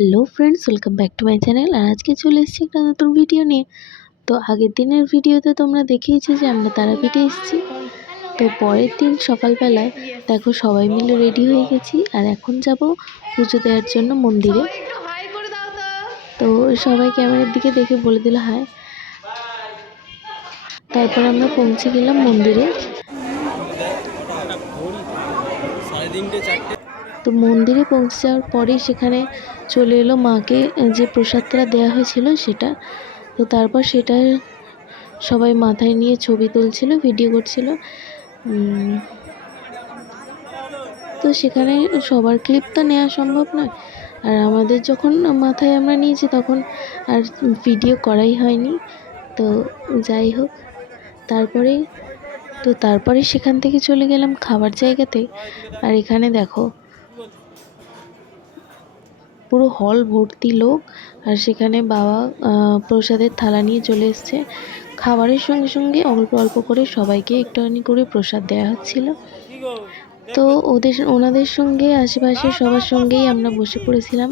Hello friends, welcome back to my channel. আর আজকে চলে এসেছি একটা নতুন ভিডিও নিয়ে। তো আগের দিনের ভিডিওতে তোমরা দেখিয়েছি যে আমরা তারাপীঠে এসেছি। তো পরের দিন সকালবেলায় দেখো সবাই মিলে রেডি হয়ে গেছি, আর এখন যাব পুজো দেওয়ার জন্য মন্দিরে। তো সবাই ক্যামেরার দিকে দেখে বলে দিল হাই। তারপর আমরা পৌঁছে গেলাম মন্দিরে। তো মন্দিরে পৌঁছে যাওয়ার পরেই সেখানে চলে এলো মাকে যে প্রসাদটা দেওয়া হয়েছিল সেটা। তো তারপর সেটা সবাই মাথায় নিয়ে ছবি তুলছিল, ভিডিও করছিল। তো সেখানে সবার ক্লিপ তো নেওয়া সম্ভব নয়, আর আমাদের যখন মাথায় আমরা নিয়েছি তখন আর ভিডিও করাই হয়নি। তো যাই হোক, তারপরে সেখান থেকে চলে গেলাম খাবার জায়গাতে। আর এখানে দেখো পুরো হল ভর্তি লোক, আর সেখানে বাবা প্রসাদের থালা নিয়ে চলে এসছে। খাবারের সঙ্গে সঙ্গে অল্প অল্প করে সবাইকে একটুখানি করে প্রসাদ দেওয়া হচ্ছিল। তো ওনাদের সঙ্গে আশেপাশে সবার সঙ্গেই আমরা বসে পড়েছিলাম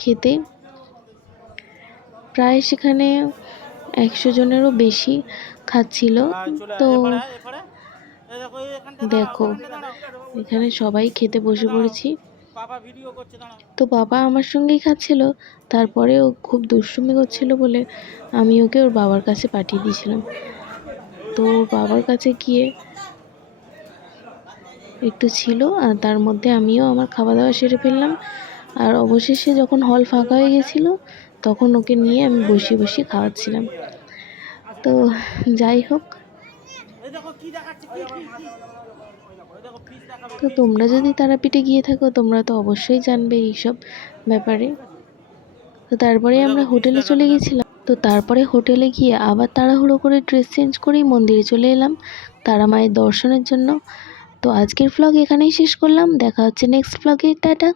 খেতে। প্রায় সেখানে 100 জনেরও বেশি খাচ্ছিল। তো দেখো এখানে সবাই খেতে বসে পড়েছি। তো বাবা আমার সঙ্গেই খাচ্ছিল, তারপরে ও খুব দুষ্টুমি করছিল বলে আমি ওকে ওর বাবার কাছে পাঠিয়ে দিয়েছিলাম। তো ওর বাবার কাছে গিয়ে একটু ছিল, আর তার মধ্যে আমিও আমার খাওয়া দাওয়া সেরে ফেললাম। আর অবশেষে যখন হল ফাঁকা হয়ে গেছিলো তখন ওকে নিয়ে আমি বসে বসে খাওয়াচ্ছিলাম। তো যাই হোক, তো তোমরা যদি তারাপীঠে গিয়ে থাকো তোমরা তো অবশ্যই জানবে এইসব ব্যাপারে। তো তারপরে আমরা হোটেলে চলে গেছিলাম। তো তারপরে হোটেলে গিয়ে আবার তাড়াহুড়ো করে ড্রেস চেঞ্জ করেই মন্দিরে চলে এলাম তারা মায়ের দর্শনের জন্য। তো আজকের ভ্লগ এখানেই শেষ করলাম, দেখা হচ্ছে নেক্সট ভ্লগে। টাটা।